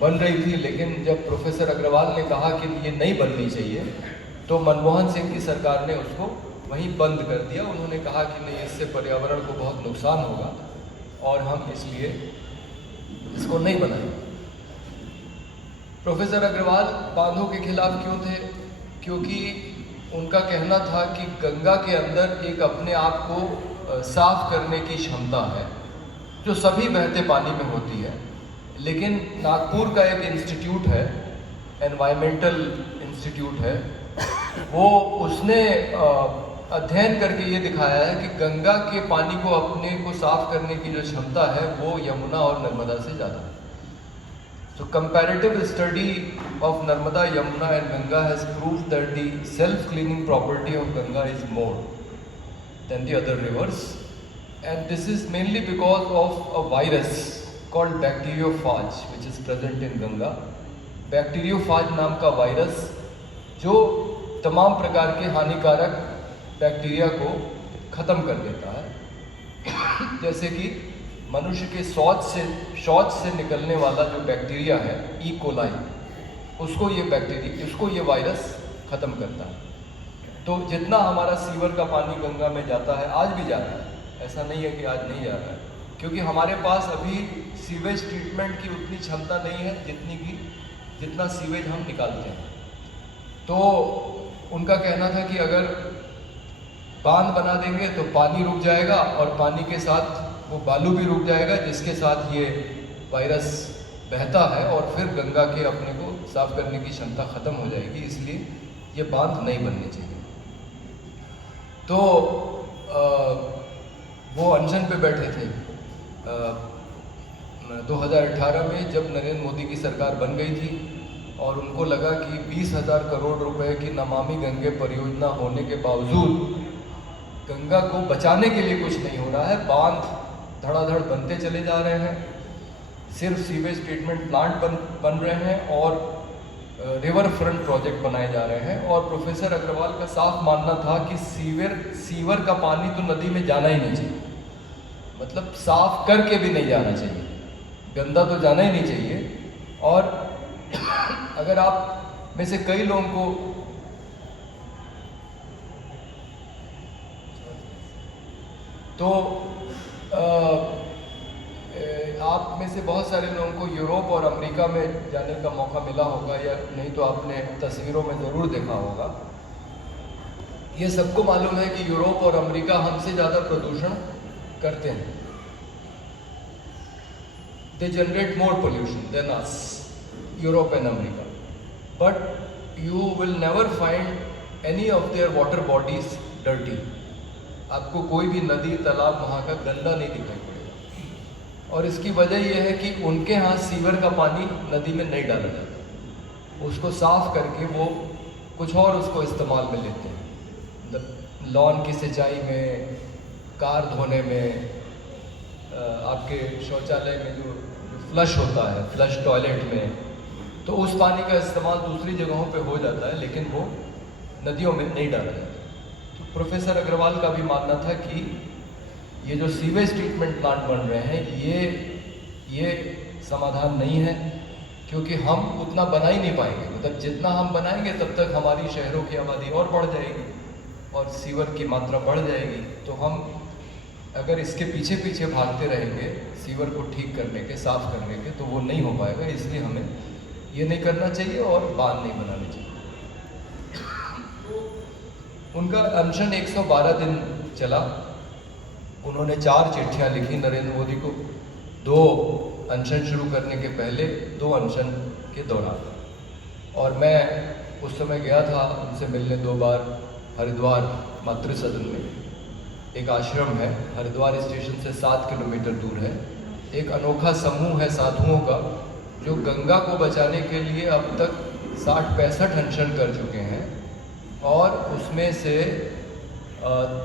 बन रही थी, लेकिन जब प्रोफेसर अग्रवाल ने कहा कि ये नहीं बननी चाहिए तो मनमोहन सिंह की सरकार ने उसको वहीं बंद कर दिया। उन्होंने कहा कि नहीं, इससे पर्यावरण को बहुत नुकसान होगा और हम इसलिए इसको नहीं बनाएंगे। प्रोफेसर अग्रवाल बांधों के खिलाफ क्यों थे? क्योंकि उनका कहना था कि गंगा के अंदर एक अपने आप को साफ करने की क्षमता है जो सभी बहते पानी में होती है। लेकिन नागपुर का एक इंस्टीट्यूट है, एनवायरमेंटल इंस्टीट्यूट है, वो उसने अध्ययन करके ये दिखाया है कि गंगा के पानी को अपने को साफ करने की जो क्षमता है वो यमुना और नर्मदा से ज़्यादा है। So comparative study of Narmada, Yamuna and Ganga has proved that the self-cleaning property of Ganga is more than the other rivers, and this is mainly because of a virus called bacteriophage which is present in Ganga. Bacteriophage नाम का virus जो तमाम प्रकार के हानिकारक bacteria को ख़त्म कर देता है। जैसे कि मनुष्य के शौच से निकलने वाला जो बैक्टीरिया है ई कोलाई, उसको ये वायरस ख़त्म करता है। तो जितना हमारा सीवर का पानी गंगा में जाता है, आज भी जा रहा है, ऐसा नहीं है कि आज नहीं जा रहा है, क्योंकि हमारे पास अभी सीवेज ट्रीटमेंट की उतनी क्षमता नहीं है जितना सीवेज हम निकालते हैं। तो उनका कहना था कि अगर बांध बना देंगे तो पानी रुक जाएगा और पानी के साथ वो बालू भी रुक जाएगा, जिसके साथ ये वायरस बहता है और फिर गंगा के अपने को साफ करने की क्षमता ख़त्म हो जाएगी। इसलिए ये बांध नहीं बनने चाहिए। तो वो अनशन पे बैठे थे 2018 में, जब नरेंद्र मोदी की सरकार बन गई थी और उनको लगा कि 20,000 करोड़ रुपए की नमामि गंगे परियोजना होने के बावजूद गंगा को बचाने के लिए कुछ नहीं हो रहा है, बांध धड़ाधड़ बनते चले जा रहे हैं, सिर्फ सीवेज ट्रीटमेंट प्लांट बन रहे हैं और रिवर फ्रंट प्रोजेक्ट बनाए जा रहे हैं। और प्रोफेसर अग्रवाल का साफ मानना था कि सीवर का पानी तो नदी में जाना ही नहीं चाहिए, मतलब साफ करके भी नहीं जाना चाहिए, गंदा तो जाना ही नहीं चाहिए। और अगर आप में से कई लोगों को तो आप में से बहुत सारे लोगों को यूरोप और अमेरिका में जाने का मौका मिला होगा, या नहीं तो आपने तस्वीरों में ज़रूर देखा होगा। ये सबको मालूम है कि यूरोप और अमेरिका हमसे ज़्यादा प्रदूषण करते हैं। They generate more pollution than us, Europe and America, but you will never find any of their water bodies dirty. आपको कोई भी नदी तालाब वहाँ का गंदा नहीं दिखाई पड़ेगा। और इसकी वजह यह है कि उनके यहाँ सीवर का पानी नदी में नहीं डाला जाता, उसको साफ करके वो कुछ और उसको इस्तेमाल में लेते हैं, लॉन की सिंचाई में, कार धोने में, आपके शौचालय में जो फ्लश होता है, फ्लश टॉयलेट में, तो उस पानी का इस्तेमाल दूसरी जगहों पे हो जाता है, लेकिन वो नदियों में नहीं डाला जाता। तो प्रोफेसर अग्रवाल का भी मानना था कि ये जो सीवेज ट्रीटमेंट प्लांट बन रहे हैं ये समाधान नहीं है, क्योंकि हम उतना बना ही नहीं पाएंगे। मतलब जितना हम बनाएंगे तब तक हमारी शहरों की आबादी और बढ़ जाएगी और सीवर की मात्रा बढ़ जाएगी। तो हम अगर इसके पीछे पीछे भागते रहेंगे सीवर को ठीक करने के, साफ करने के, तो वो नहीं हो पाएगा। इसलिए हमें ये नहीं करना चाहिए और बांध नहीं बनानी चाहिए। उनका अनशन 112 दिन चला। उन्होंने 4 चिट्ठियाँ लिखी नरेंद्र मोदी को, 2 अनशन शुरू करने के पहले, 2 अनशन के दौरान। और मैं उस समय गया था उनसे मिलने 2 बार हरिद्वार मातृ सदन में। एक आश्रम है, हरिद्वार स्टेशन से 7 किलोमीटर दूर है। एक अनोखा समूह है साधुओं का जो गंगा को बचाने के लिए अब तक 60-65 अनशन कर चुके हैं और उसमें से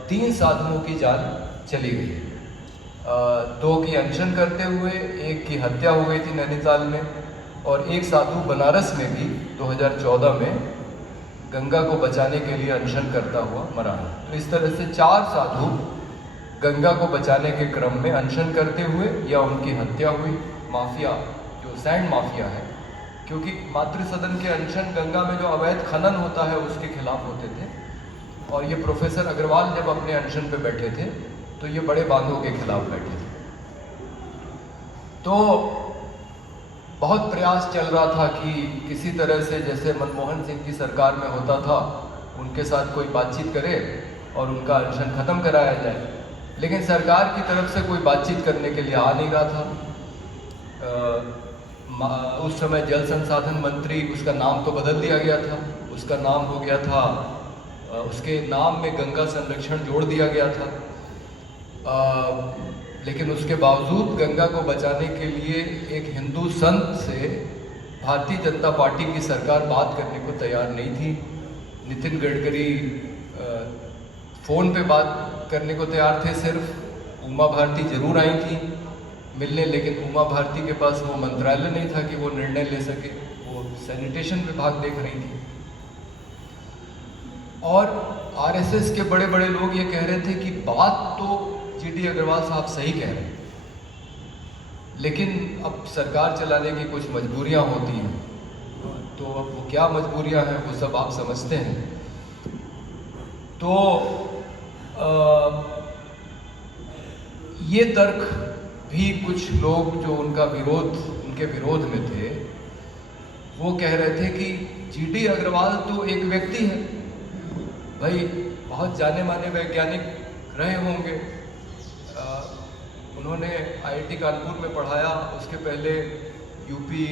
3 साधुओं की जान चली गई। 2 की अनशन करते हुए, 1 की हत्या हो गई थी नैनीताल में, और एक साधु बनारस में भी 2014 में गंगा को बचाने के लिए अनशन करता हुआ मरा है। तो इस तरह से 4 साधु गंगा को बचाने के क्रम में अनशन करते हुए या उनकी हत्या हुई। माफिया, जो सैंड माफिया है, क्योंकि मातृ सदन के अनशन गंगा में जो अवैध खनन होता है उसके खिलाफ होते थे, और ये प्रोफेसर अग्रवाल जब अपने अनशन पे बैठे थे तो ये बड़े बांधों के खिलाफ बैठे थे। तो बहुत प्रयास चल रहा था कि किसी तरह से, जैसे मनमोहन सिंह की सरकार में होता था, उनके साथ कोई बातचीत करे और उनका अनशन खत्म कराया जाए, लेकिन सरकार की तरफ से कोई बातचीत करने के लिए आ नहीं रहा था। उस समय जल संसाधन मंत्री, उसका नाम तो बदल दिया गया था, उसका नाम हो गया था, उसके नाम में गंगा संरक्षण जोड़ दिया गया था, लेकिन उसके बावजूद गंगा को बचाने के लिए एक हिंदू संत से भारतीय जनता पार्टी की सरकार बात करने को तैयार नहीं थी। नितिन गडकरी फ़ोन पे बात करने को तैयार थे, सिर्फ उमा भारती जरूर आई थी मिलने, लेकिन उमा भारती के पास वो मंत्रालय नहीं था कि वो निर्णय ले सके, वो सैनिटेशन विभाग देख रही थी। और आरएसएस के बड़े बड़े लोग ये कह रहे थे कि बात तो जीडी अग्रवाल साहब सही कह रहे हैं, लेकिन अब सरकार चलाने की कुछ मजबूरियां होती हैं, तो अब वो क्या मजबूरियां हैं वो सब आप समझते हैं। तो ये तर्क भी कुछ लोग जो उनके विरोध में थे, वो कह रहे थे कि जीडी अग्रवाल तो एक व्यक्ति है भाई, बहुत जाने माने वैज्ञानिक रहे होंगे, उन्होंने आईआईटी कानपुर में पढ़ाया, उसके पहले यूपी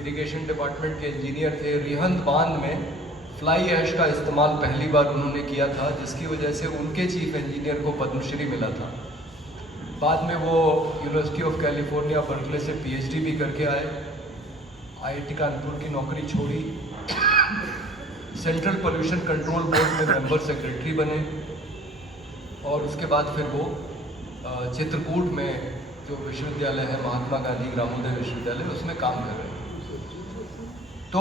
इरिगेशन डिपार्टमेंट के इंजीनियर थे। रिहंद बांध में फ्लाई ऐश का इस्तेमाल पहली बार उन्होंने किया था, जिसकी वजह से उनके चीफ इंजीनियर को पद्मश्री मिला था। बाद में वो यूनिवर्सिटी ऑफ कैलिफोर्निया बर्कले से पीएचडी भी करके आए, आईआईटी कानपुर की नौकरी छोड़ी, सेंट्रल पोल्यूशन कंट्रोल बोर्ड में मेंबर सेक्रेटरी बने, और उसके बाद फिर वो चित्रकूट में जो विश्वविद्यालय है, महात्मा गांधी ग्रामोदय विश्वविद्यालय, उसमें काम कर रहे हैं। तो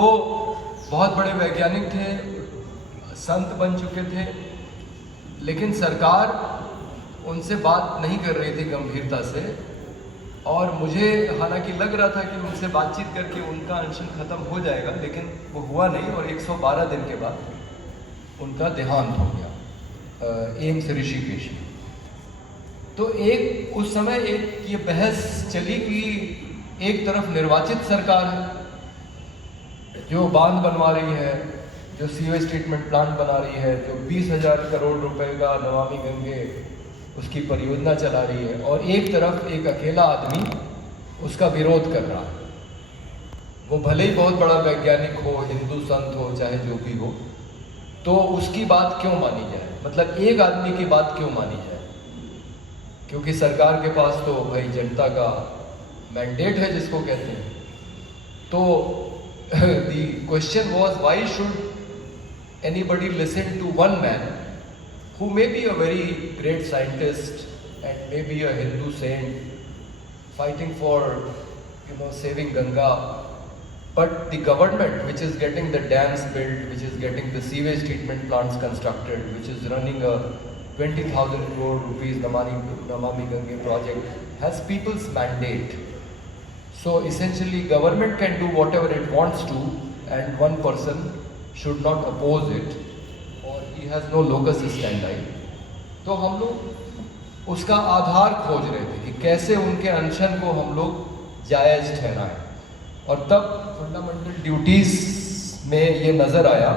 बहुत बड़े वैज्ञानिक थे, संत बन चुके थे, लेकिन सरकार उनसे बात नहीं कर रही थी गंभीरता से, और मुझे हालांकि लग रहा था कि उनसे बातचीत करके उनका अनशन खत्म हो जाएगा, लेकिन वो हुआ नहीं, और 112 दिन के बाद उनका देहांत हो गया एम्स ऋषिकेश में। तो एक उस समय एक ये बहस चली कि एक तरफ निर्वाचित सरकार है जो बांध बनवा रही है, जो सीवेज ट्रीटमेंट प्लांट बना रही है, जो 20,000 करोड़ रुपए का नमामि गंगे उसकी परियोजना चला रही है, और एक तरफ एक अकेला आदमी उसका विरोध कर रहा है। वो भले ही बहुत बड़ा वैज्ञानिक हो, हिंदू संत हो, चाहे जो भी हो, तो उसकी बात क्यों मानी जाए, मतलब एक आदमी की बात क्यों मानी जाए, क्योंकि सरकार के पास तो भाई जनता का मैंडेट है जिसको कहते हैं। तो the question was why should anybody listen to one man who may be a very great scientist and may be a Hindu saint fighting for, saving Ganga, but the government which is getting the dams built, which is getting the sewage treatment plants constructed, which is running a 20,000 crore rupees Namami Gange project, has people's mandate. So essentially government can do whatever it wants to, and one person should not oppose it, he has no locus standi। तो हम लोग उसका आधार खोज रहे थे कि कैसे उनके अनशन को हम लोग जायज़ ठहराएं, और तब फंडामेंटल ड्यूटीज़ में ये नज़र आया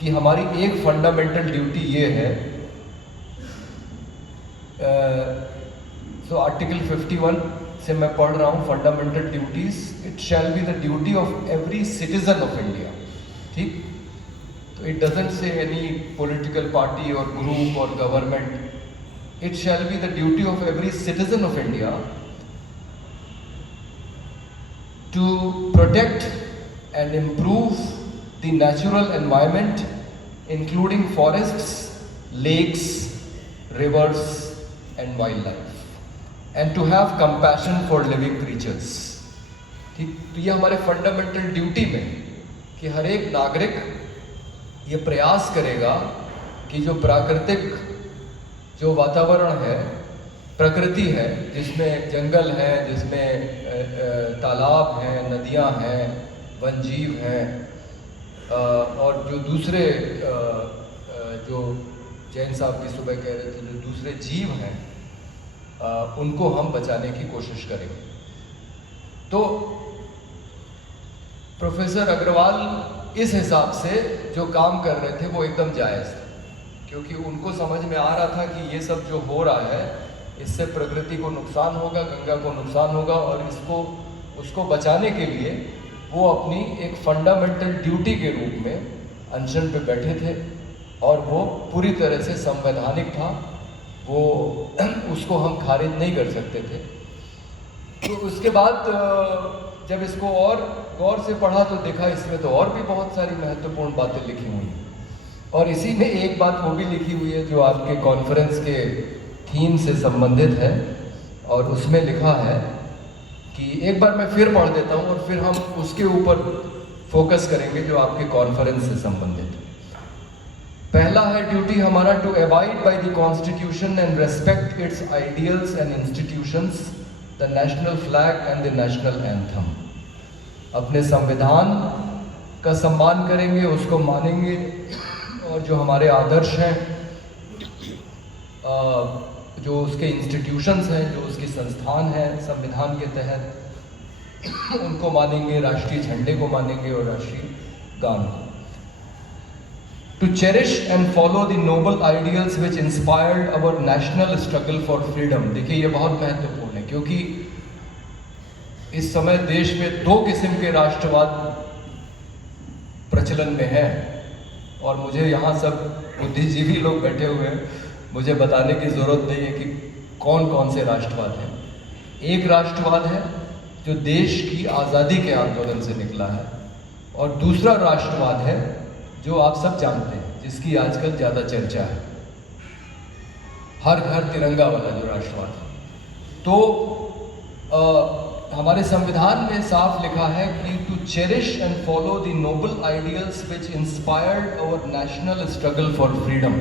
कि हमारी एक फंडामेंटल ड्यूटी ये है, तो आर्टिकल 51 से मैं पढ़ रहा हूँ, fundamental duties, it shall be the duty of every citizen of India. ठीक, it doesn't say any political party or group or government. It shall be the duty of every citizen of India to protect and improve the natural environment, including forests, lakes, rivers and wildlife, and to have compassion for living creatures। ठीक, तो ये हमारे fundamental duty में कि हर एक नागरिक ये प्रयास करेगा कि जो प्राकृतिक जो वातावरण है, प्रकृति है, जिसमें जंगल है, जिसमें तालाब हैं, नदियां हैं, वनजीव हैं, और जो दूसरे जो जैन साहब की सुबह कह रहे थे, जो दूसरे जीव हैं, उनको हम बचाने की कोशिश करेंगे। तो प्रोफेसर अग्रवाल इस हिसाब से जो काम कर रहे थे वो एकदम जायज़ था, क्योंकि उनको समझ में आ रहा था कि ये सब जो हो रहा है इससे प्रकृति को नुकसान होगा, गंगा को नुकसान होगा, और उसको बचाने के लिए वो अपनी एक फंडामेंटल ड्यूटी के रूप में अनशन पे बैठे थे, और वो पूरी तरह से संवैधानिक था, वो उसको हम खारिज नहीं कर सकते थे। तो उसके बाद जब इसको और गौर से पढ़ा तो देखा इसमें तो और भी बहुत सारी महत्वपूर्ण बातें लिखी हुई हैं, और इसी में एक बात वो भी लिखी हुई है जो आपके कॉन्फ्रेंस के थीम से संबंधित है, और उसमें लिखा है कि एक बार मैं फिर पढ़ देता हूँ और फिर हम उसके ऊपर फोकस करेंगे जो आपके कॉन्फ्रेंस से संबंधित है। पहला है ड्यूटी हमारा to abide by the constitution and respect its ideals and institutions, the national flag and the national anthem. अपने संविधान का सम्मान करेंगे, उसको मानेंगे, और जो हमारे आदर्श हैं, जो उसके इंस्टीट्यूशंस हैं, जो उसके संस्थान हैं संविधान के तहत, उनको मानेंगे, राष्ट्रीय झंडे को मानेंगे और राष्ट्रीय गान को। To cherish and follow the noble ideals which inspired our national struggle for freedom. देखिए ये बहुत महत्वपूर्ण है, क्योंकि इस समय देश में दो किस्म के राष्ट्रवाद प्रचलन में है, और मुझे यहाँ सब बुद्धिजीवी लोग बैठे हुए हैं, मुझे बताने की ज़रूरत नहीं है कि कौन कौन से राष्ट्रवाद हैं। एक राष्ट्रवाद है जो देश की आज़ादी के आंदोलन से निकला है, और दूसरा राष्ट्रवाद है जो आप सब जानते हैं, जिसकी आजकल ज़्यादा चर्चा है, हर घर तिरंगा वाला जो राष्ट्रवाद है। तो हमारे संविधान में साफ लिखा है कि to cherish and follow the noble ideals which inspired our national struggle for freedom.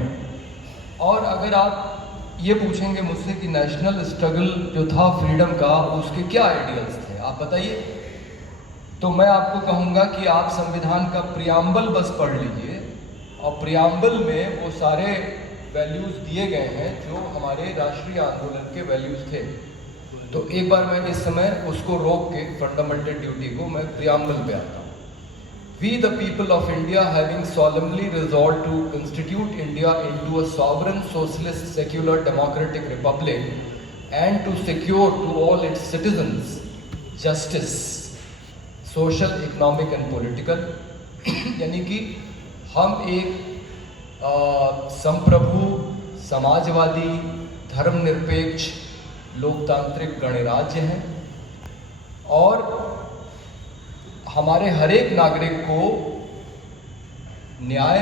और अगर आप ये पूछेंगे मुझसे कि नेशनल स्ट्रगल जो था फ्रीडम का, उसके क्या आइडियल्स थे, आप बताइए, तो मैं आपको कहूँगा कि आप संविधान का प्रियम्बल बस पढ़ लीजिए, और प्रियम्बल में वो सारे वैल्यूज़ दिए गए हैं जो हमारे राष्ट्रीय आंदोलन के वैल्यूज़ थे। तो एक बार मैं इस समय उसको रोक के फंडामेंटल ड्यूटी को मैं प्रियम्बल पे आता हूँ। We the people of India, having solemnly resolved to institute India into a sovereign, socialist, secular, democratic republic, and to secure to all its citizens justice, social, economic and political, यानी कि हम एक संप्रभु, समाजवादी, धर्मनिरपेक्ष, लोकतांत्रिक गणराज्य हैं, और हमारे हर एक नागरिक को न्याय,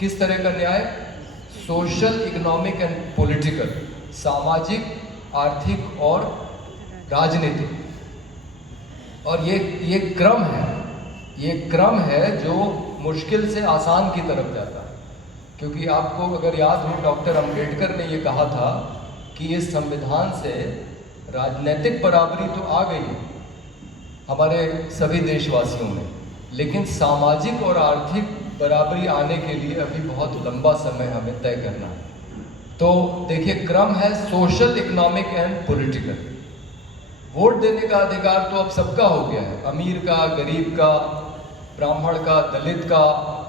किस तरह का न्याय, सोशल, इकोनॉमिक एंड पॉलिटिकल, सामाजिक, आर्थिक और राजनीतिक, और ये क्रम है जो मुश्किल से आसान की तरफ जाता है, क्योंकि आपको अगर याद हो डॉक्टर अंबेडकर ने ये कहा था कि इस संविधान से राजनीतिक बराबरी तो आ गई हमारे सभी देशवासियों में, लेकिन सामाजिक और आर्थिक बराबरी आने के लिए अभी बहुत लंबा समय हमें तय करना है। तो देखिए क्रम है social, economic and political. Vote देने का अधिकार तो अब सबका हो गया है, अमीर का, गरीब का, ब्राह्मण का, दलित का,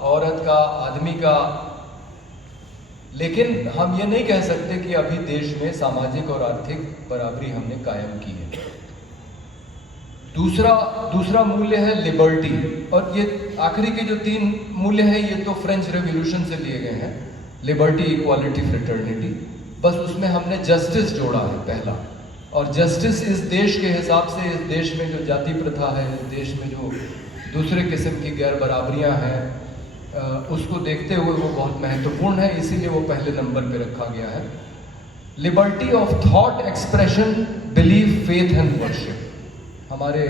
औरत का, आदमी का, लेकिन हम ये नहीं कह सकते कि अभी देश में सामाजिक और आर्थिक बराबरी हमने कायम की है। दूसरा मूल्य है लिबर्टी, और ये आखिरी के जो 3 मूल्य हैं ये तो फ्रेंच रेवोल्यूशन से लिए गए हैं, लिबर्टी, इक्वालिटी, फ्रेटर्निटी, बस उसमें हमने जस्टिस जोड़ा है पहला, और जस्टिस इस देश के हिसाब से, इस देश में जो जाति प्रथा है, इस देश में जो दूसरे किस्म की गैर बराबरियाँ हैं, उसको देखते हुए वो बहुत महत्वपूर्ण है, इसीलिए वो पहले नंबर पे रखा गया है। Liberty of thought, expression, belief, faith and worship, हमारे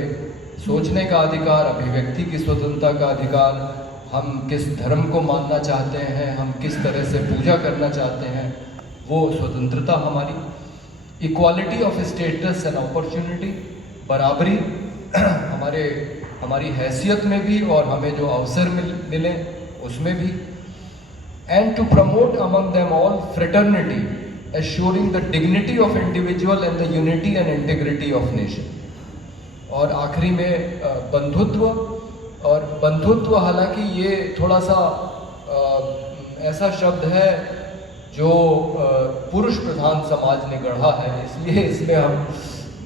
सोचने का अधिकार, अभिव्यक्ति की स्वतंत्रता का अधिकार, हम किस धर्म को मानना चाहते हैं, हम किस तरह से पूजा करना चाहते हैं, वो स्वतंत्रता हमारी। Equality of status and opportunity, बराबरी, हमारे हमारी हैसियत में भी और हमें जो अवसर मिले उसमें भी। And to promote among them all fraternity, assuring the dignity of individual and the unity and integrity of nation. और आखिरी में बंधुत्व, और बंधुत्व हालांकि ये थोड़ा सा ऐसा शब्द है जो पुरुष प्रधान समाज ने गढ़ा है, इसलिए इसमें हम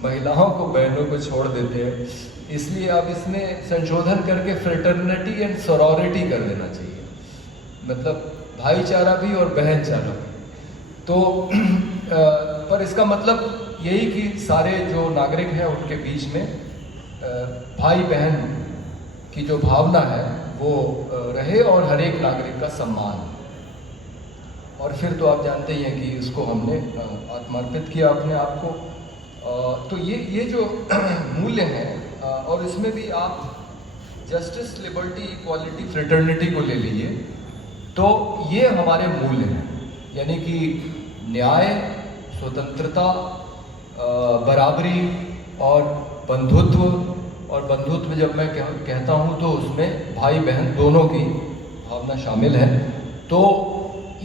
महिलाओं को, बहनों को छोड़ देते हैं, इसलिए अब इसमें संशोधन करके फ्रेटर्निटी एंड सोरोरिटी कर देना चाहिए, मतलब भाईचारा भी और बहनचारा भी। तो पर इसका मतलब यही कि सारे जो नागरिक हैं उनके बीच में भाई बहन की जो भावना है वो रहे और हर एक नागरिक का सम्मान। और फिर तो आप जानते ही हैं कि इसको हमने आत्मार्पित किया अपने आप को। तो ये जो मूल्य हैं, और इसमें भी आप जस्टिस, लिबर्टी, इक्वालिटी, फ्रेटर्निटी को ले लीजिए, तो ये हमारे मूल्य हैं, यानी कि न्याय, स्वतंत्रता, बराबरी और बंधुत्व। और बंधुत्व जब मैं कहता हूँ तो उसमें भाई बहन दोनों की भावना शामिल है। तो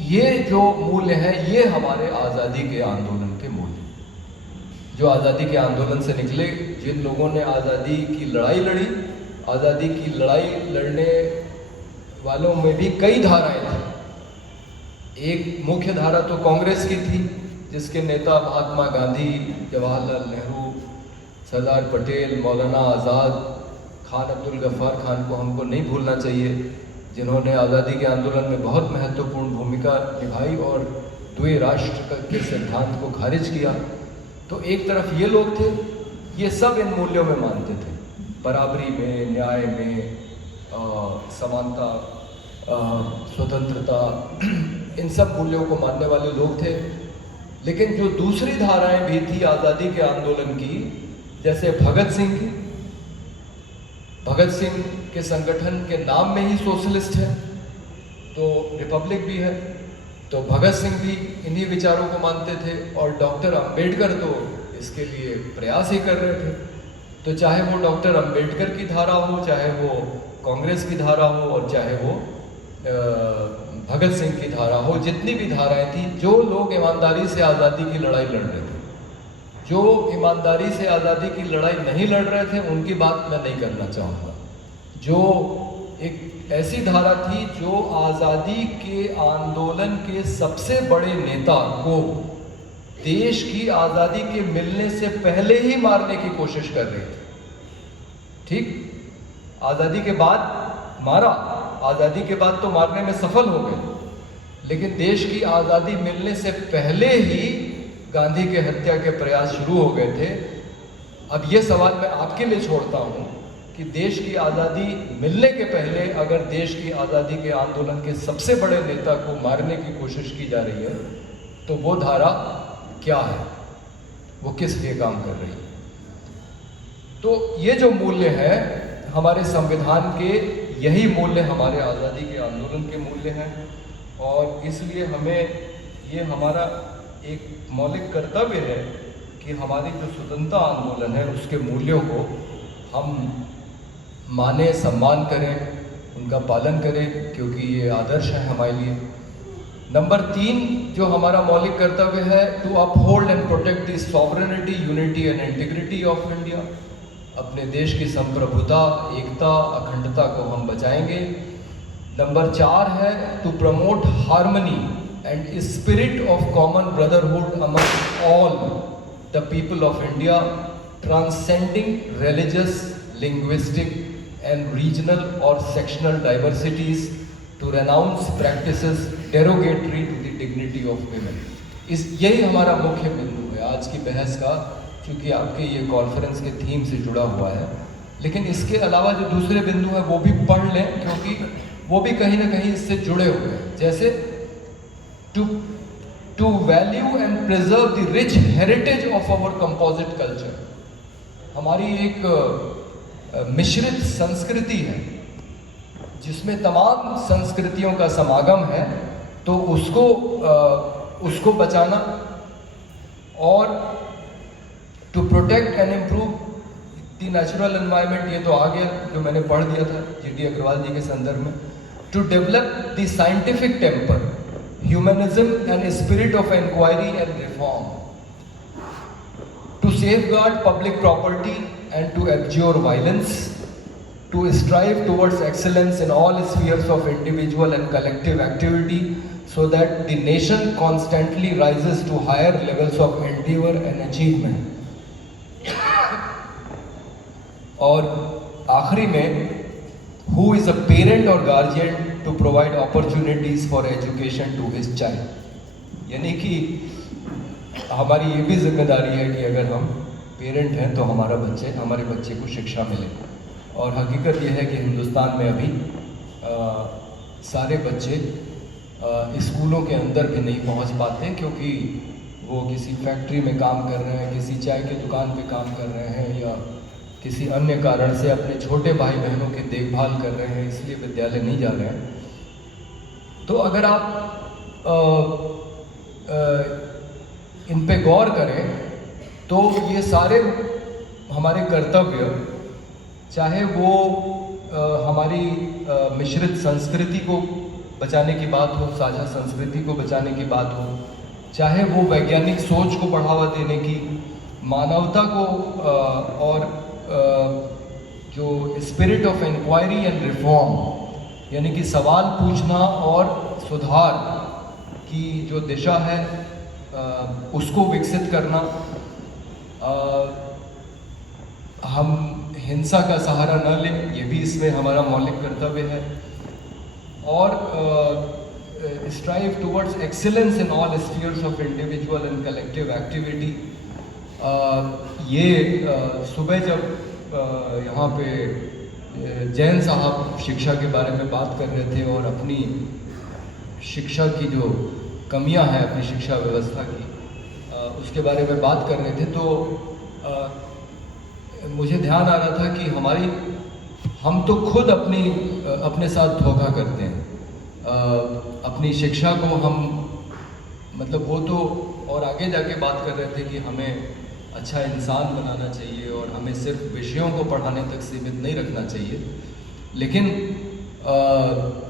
ये जो मूल्य हैं ये हमारे आज़ादी के आंदोलन के मूल्य, जो आज़ादी के आंदोलन से निकले, जिन लोगों ने आज़ादी की लड़ाई लड़ी, आज़ादी की लड़ाई लड़ने वालों में भी कई धाराएं थी। एक मुख्य धारा तो कांग्रेस की थी, जिसके नेता महात्मा गांधी, जवाहरलाल नेहरू, सरदार पटेल, मौलाना आज़ाद, खान अब्दुल गफ्फार खान को हमको नहीं भूलना चाहिए, जिन्होंने आज़ादी के आंदोलन में बहुत महत्वपूर्ण भूमिका निभाई और द्वि राष्ट्र के सिद्धांत को खारिज किया। तो एक तरफ ये लोग थे, ये सब इन मूल्यों में मानते थे, बराबरी में, न्याय में, समानता, स्वतंत्रता, इन सब मूल्यों को मानने वाले लोग थे। लेकिन जो दूसरी धाराएं भी थी आज़ादी के आंदोलन की, जैसे भगत सिंह के संगठन के नाम में ही सोशलिस्ट है, तो रिपब्लिक भी है, तो भगत सिंह भी इन्हीं विचारों को मानते थे। और डॉक्टर अंबेडकर तो इसके लिए प्रयास ही कर रहे थे। तो चाहे वो डॉक्टर अंबेडकर की धारा हो, चाहे वो कांग्रेस की धारा हो, और चाहे वो भगत सिंह की धारा हो, जितनी भी धाराएं थी, जो लोग ईमानदारी से आज़ादी की लड़ाई लड़ रहे थे, जो ईमानदारी से आज़ादी की लड़ाई नहीं लड़ रहे थे, उनकी बात मैं नहीं करना चाहूँगा। जो एक ऐसी धारा थी जो आज़ादी के आंदोलन के सबसे बड़े नेता को देश की आज़ादी के मिलने से पहले ही मारने की कोशिश कर रही थी। ठीक, आज़ादी के बाद मारा, आज़ादी के बाद तो मारने में सफल हो गए, लेकिन देश की आज़ादी मिलने से पहले ही गांधी के हत्या के प्रयास शुरू हो गए थे। अब ये सवाल मैं आपके लिए छोड़ता हूँ कि देश की आज़ादी मिलने के पहले अगर देश की आज़ादी के आंदोलन के सबसे बड़े नेता को मारने की कोशिश की जा रही है, तो वो धारा क्या है, वो किस लिए काम कर रही है। तो ये जो मूल्य है हमारे संविधान के, यही मूल्य हमारे आज़ादी के आंदोलन के मूल्य हैं। और इसलिए हमें ये हमारा एक मौलिक कर्तव्य है कि हमारी जो स्वतंत्रता आंदोलन है उसके मूल्यों को हम माने, सम्मान करें, उनका पालन करें, क्योंकि ये आदर्श है हमारे लिए। नंबर 3 जो हमारा मौलिक कर्तव्य है, to uphold and protect the sovereignty, unity and integrity of India. अपने देश की संप्रभुता, एकता, अखंडता को हम बचाएंगे। नंबर 4 है to promote harmony and spirit of common brotherhood among all the people of India, transcending religious, linguistic and regional or sectional diversities, to renounce practices derogatory to the dignity of women. यही हमारा मुख्य बिंदु है आज की बहस का, क्योंकि आपके ये कॉन्फ्रेंस के थीम से जुड़ा हुआ है। लेकिन इसके अलावा जो दूसरे बिंदु हैं वो भी पढ़ लें, क्योंकि वो भी कहीं ना कहीं इससे जुड़े हुए हैं। जैसे to value and preserve the rich heritage of our composite culture। हमारी एक मिश्रित संस्कृति है जिसमें तमाम संस्कृतियों का समागम है, तो उसको बचाना। और to protect and improve the natural environment, ये तो आ गया जो मैंने पढ़ दिया था GD अग्रवाल जी के संदर्भ में. To develop the scientific temper, humanism and spirit of inquiry and reform, to safeguard public property and to abjure violence, to strive towards excellence in all spheres of individual and collective activity, so that the nation constantly rises to higher levels of endeavor and achievement. और आखिरी में, who is a parent or guardian to provide opportunities for education to his child. यानी कि हमारी ये भी जिम्मेदारी है कि अगर हम पेरेंट हैं तो हमारे बच्चे को शिक्षा मिले. और हकीकत यह है कि हिंदुस्तान में अभी सारे बच्चे स्कूलों के अंदर भी नहीं पहुंच पाते, क्योंकि वो किसी फैक्ट्री में काम कर रहे हैं, किसी चाय की दुकान पे काम कर रहे हैं, या किसी अन्य कारण से अपने छोटे भाई बहनों की देखभाल कर रहे हैं, इसलिए विद्यालय नहीं जा रहे हैं. तो अगर आप इन पे गौर करें तो ये सारे हमारे कर्तव्य, चाहे वो हमारी मिश्रित संस्कृति को बचाने की बात हो, साझा संस्कृति को बचाने की बात हो, चाहे वो वैज्ञानिक सोच को बढ़ावा देने की, मानवता को और जो spirit of inquiry and reform, यानी कि सवाल पूछना और सुधार की जो दिशा है उसको विकसित करना. हम हिंसा का सहारा न लें, ये भी इसमें हमारा मौलिक कर्तव्य है. और strive towards excellence in all spheres of individual and collective activity. ये सुबह जब यहाँ पे जैन साहब शिक्षा के बारे में बात कर रहे थे और अपनी शिक्षा की जो कमियां हैं अपनी शिक्षा व्यवस्था की, उसके बारे में बात कर रहे थे, तो मुझे ध्यान आ रहा था कि हम तो खुद अपने साथ धोखा करते हैं. अपनी शिक्षा को हम, मतलब वो तो और आगे जाके बात कर रहे थे कि हमें अच्छा इंसान बनाना चाहिए और हमें सिर्फ विषयों को पढ़ाने तक सीमित नहीं रखना चाहिए. लेकिन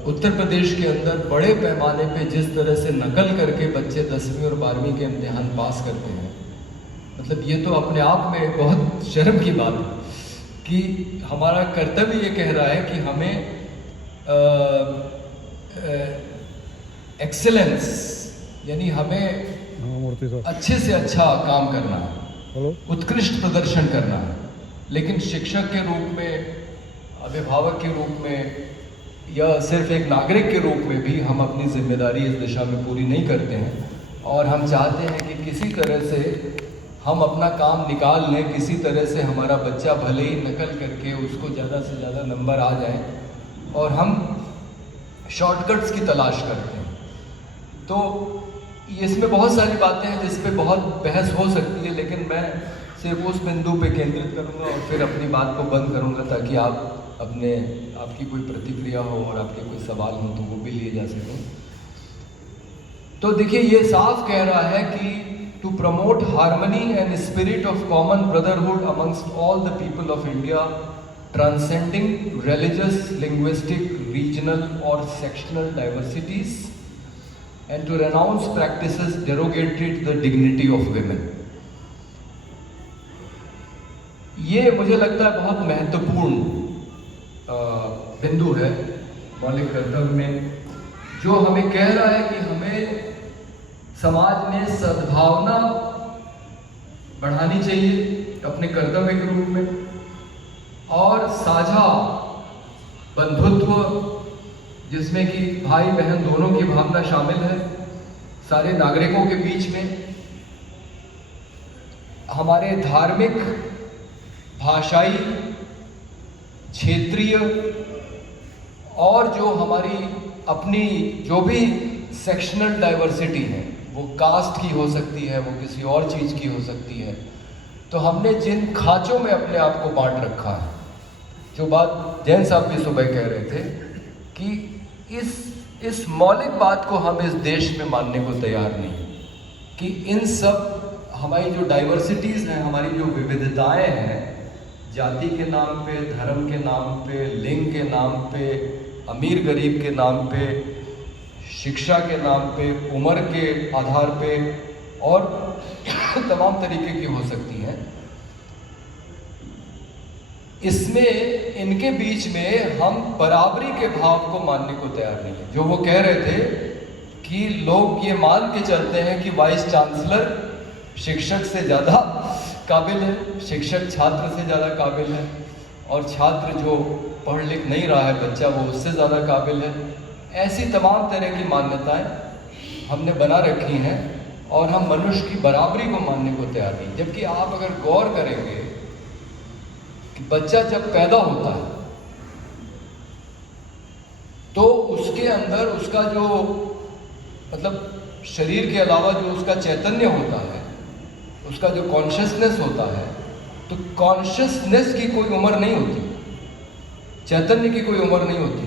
उत्तर प्रदेश के अंदर बड़े पैमाने पे जिस तरह से नकल करके बच्चे 10वीं और 12वीं के इम्तिहान पास करते हैं, मतलब ये तो अपने आप में बहुत शर्म की बात है कि हमारा कर्तव्य ये कह रहा है कि हमें एक्सेलेंस, यानी हमें अच्छे से अच्छा काम करना है, उत्कृष्ट प्रदर्शन करना है. लेकिन शिक्षक के रूप में, अभिभावक के रूप में, या सिर्फ एक नागरिक के रूप में भी हम अपनी जिम्मेदारी इस दिशा में पूरी नहीं करते हैं. और हम चाहते हैं कि किसी तरह से हम अपना काम निकाल लें, किसी तरह से हमारा बच्चा भले ही नकल करके उसको ज़्यादा से ज़्यादा नंबर आ जाए, और हम शॉर्टकट्स की तलाश करते हैं. तो इसमें बहुत सारी बातें हैं जिस पे बहुत बहस हो सकती है, लेकिन मैं सिर्फ उस बिंदु पे केंद्रित करूंगा और फिर अपनी बात को बंद करूंगा, ताकि आपकी कोई प्रतिक्रिया हो और आपके कोई सवाल हो तो वो भी लिए जा सकें. तो देखिए, ये साफ कह रहा है कि to promote harmony and spirit of common brotherhood amongst all the people of India, transcending religious, linguistic, regional और sectional diversities, and to renounce practices derogatory to the dignity of women. ये मुझे लगता है बहुत महत्वपूर्ण बिंदु है मौलिक कर्तव्य में, जो हमें कह रहा है कि हमें समाज में सद्भावना बढ़ानी चाहिए अपने कर्तव्य के रूप में, और साझा बंधुत्व जिसमें कि भाई बहन दोनों की भावना शामिल है, सारे नागरिकों के बीच में हमारे धार्मिक, भाषाई, क्षेत्रीय और जो हमारी अपनी जो भी सेक्शनल डाइवर्सिटी है, वो कास्ट की हो सकती है, वो किसी और चीज़ की हो सकती है. तो हमने जिन खांचों में अपने आप को बांट रखा है, जो बात जैन साहब भी सुबह कह रहे थे कि इस मौलिक बात को हम इस देश में मानने को तैयार नहीं कि इन सब हमारी जो डाइवर्सिटीज़ हैं, हमारी जो विविधताएं हैं, जाति के नाम पे, धर्म के नाम पे, लिंग के नाम पे, अमीर गरीब के नाम पे, शिक्षा के नाम पे, उम्र के आधार पे और तमाम तरीके की हो सकती हैं। इसमें इनके बीच में हम बराबरी के भाव को मानने को तैयार नहीं है। जो वो कह रहे थे कि लोग ये मान के चलते हैं कि वाइस चांसलर शिक्षक से ज़्यादा काबिल है, शिक्षक छात्र से ज़्यादा काबिल है, और छात्र जो पढ़ लिख नहीं रहा है बच्चा वो उससे ज़्यादा काबिल है। ऐसी तमाम तरह की मान्यताएं हमने बना रखी हैं और हम मनुष्य की बराबरी को मानने को तैयार नहीं। जबकि आप अगर गौर करेंगे कि बच्चा जब पैदा होता है तो उसके अंदर उसका जो मतलब शरीर के अलावा जो उसका चैतन्य होता है, उसका जो कॉन्शियसनेस होता है, तो कॉन्शियसनेस की कोई उम्र नहीं होती, चैतन्य की कोई उम्र नहीं होती।